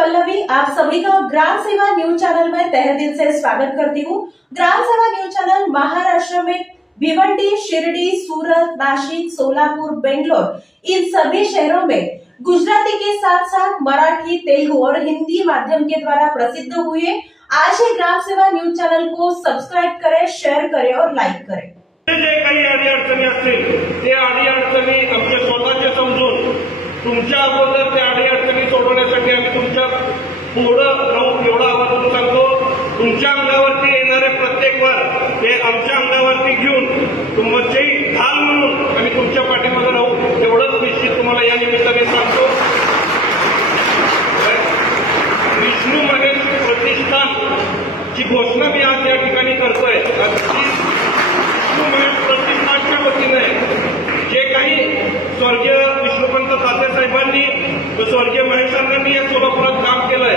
पल्लवी, आप सभी का ग्राम सेवा न्यूज चैनल में तहे दिल से स्वागत करती हूँ। ग्राम सेवा न्यूज चैनल महाराष्ट्र में भिवंडी, शिरडी, सूरत, नासिक, सोलापुर, बेंगलोर इन सभी शहरों में गुजराती के साथ साथ मराठी, तेलुगु और हिंदी माध्यम के द्वारा प्रसिद्ध हुए। आज ही ग्राम सेवा न्यूज चैनल को सब्सक्राइब करें, शेयर करें और लाईक करें। जे काही अडीअडचणी असतील ते अडीअडचणी आमच्या स्वतःचे समजून तुमच्या अगोदर त्या अडीअडचणी सोडवण्यासाठी आम्ही तुमच्या पुढं राहून एवढा आवाज सांगतो। तुमच्या अंगावरती येणारे प्रत्येक वार ते आमच्या अंगावरती घेऊन तुमचे ढाल म्हणून आम्ही तुमच्या पाठीमागे राहू एवढंच निश्चित तुम्हाला या निमित्ताने सांगतो। विष्णू महेश प्रतिष्ठान ची घोषणा मी आज या ठिकाणी करतोय। विष्णू महेश प्रतिष्ठानच्या वतीने जे काही स्वर्गीय विष्णुपंत तात्यासाहेबांनी स्वर्गीय महेशांनी या सोलापुरात काम केलंय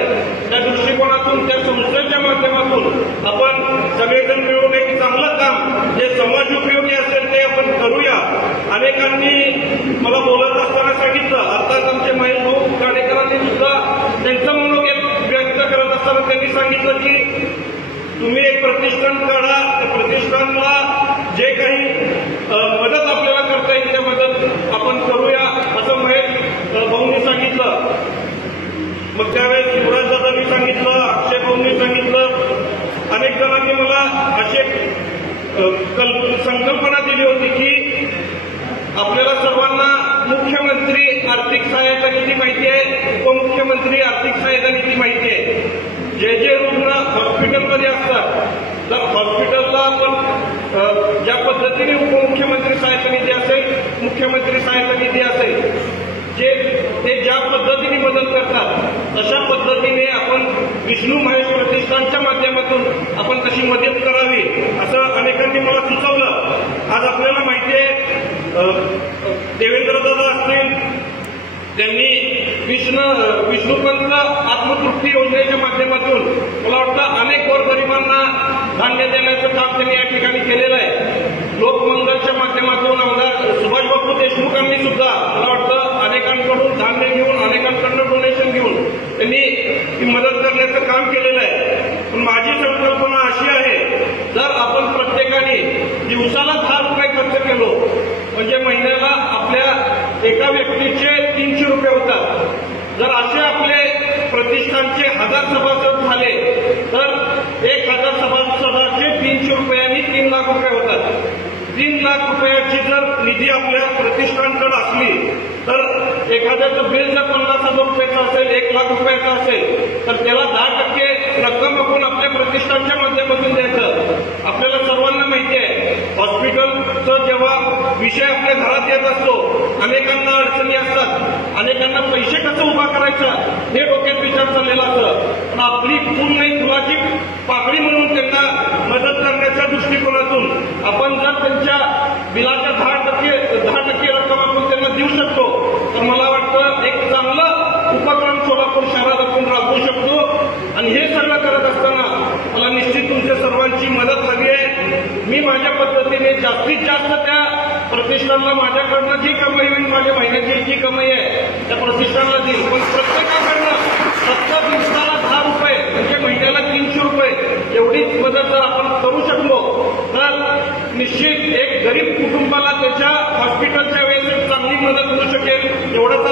त्या दृष्टिकोनातून त्या संस्थेच्या माध्यमातून आपण सगळेजण मिळून एक चांगलं काम जे समाजोपयोगी असेल ते आपण करूया। अनेकांनी मला बोलत असताना सांगितलं, अर्थात आमचे महेश भाऊ काडेकरांनी सुद्धा त्यांचं मनोगत व्यक्त करत असताना त्यांनी सांगितलं की तुम्ही एक प्रतिष्ठान काढा, त्या प्रतिष्ठानला जे काही मदत आपल्याला करता येईल त्या मदत आपण करूया असं महेश भाऊंनी सांगितलं। मग त्यावेळेस युवराज दादांनी सांगितलं, अक्षय भाऊंनी सांगितलं, अनेक जणांनी मला अशी संकल्पना दिली होती की आपल्याला सर्वांना मुख्यमंत्री आर्थिक सहायता निधी माहिती आहे, उपमुख्यमंत्री आर्थिक सहायता निधी माहिती आहे। जे रुग्ण हॉस्पिटलमध्ये असतात तर हॉस्पिटलला आपण ज्या पद्धतीने उपमुख्यमंत्री सहायता निधी असेल, मुख्यमंत्री सहायता निधी असेल, ते ज्या पद्धतीने मदत करतात तशा पद्धतीने आपण विष्णू महेश प्रतिष्ठानच्या माध्यमातून आपण तशी मदत करावी असं अनेकांनी मला सुचवलं। आज आपल्याला माहिती आहे देवेंद्र दादा असतील, त्यांनी विष्णुपंत आत्मतृप्ती योजनेच्या माध्यमातून मला वाटतं अनेक गोरगरिबांना धान्य देण्याचं काम त्यांनी या ठिकाणी केलेलं आहे। लोकमंगलच्या माध्यमातून आमदार सुभाष बापू देशमुखांनी सुद्धा मला वाटतं अनेकांकडून धान्य घेऊन, अनेकांकडून डोनेशन घेऊन त्यांनी ती मदत करण्याचं काम केलेलं आहे। पण माझी संकल्पना अशी आहे, जर आपण प्रत्येकाने दिवसाला 10 रुपये खर्च केलो म्हणजे महिन्याला आपल्या एका व्यक्तीचे 300 रुपये होतात। जर असे आपले प्रतिष्ठानचे 1000 सभासद झाले तर 1000 सभासदाचे 300 रुपयांनी 3 लाख रुपये होतात। 3 लाख रुपयाची जर निधी आपल्या प्रतिष्ठानकडे असली तर एखाद्याचं बिल जर 50,000 रुपयाचं असेल, 1 लाख रुपयाचं असेल तर त्याला 10% रक्कम आपण आपल्या प्रतिष्ठानच्या माध्यमातून द्यायचं। आपल्याला सर्वांना माहिती आहे हॉस्पिटलचं जेव्हा विषय आपल्या घरात येत असतो, अनेकांना अडचणी असतात, अनेकांना पैसे कसं उभा करायचा हे डोक्यात विचार चाललेला असतं। पण आपली फुल नाही फुलाची पाकळी म्हणून त्यांना मदत करण्याच्या दृष्टिकोनातून आपण जर त्यांच्या बिलाच्या 10% रक्कम आपण त्यांना देऊ शकतो तर मला वाटतं एक चांगला उपक्रम सोलापूर शहरात आपण राबवू शकतो। आणि हे सगळं करत असताना मला निश्चित तुमच्या सर्वांची मदत हवी आहे। मी माझ्या पद्धतीने जास्तीत जास्त त्या प्रतिष्ठानला माझ्याकडनं जी कमाई होईल, माझ्या महिन्याची जी कमाई आहे त्या प्रतिष्ठानला देईल। पण प्रत्येकाकडनं फक्त दिवसाला 10 रुपये म्हणजे महिन्याला 300 रुपये एवढीच मदत जर आपण करू शकलो तर निश्चित एक गरीब कुटुंबाला त्याच्या हॉस्पिटलच्या वेळेस चांगली मदत होऊ शकेल एवढाच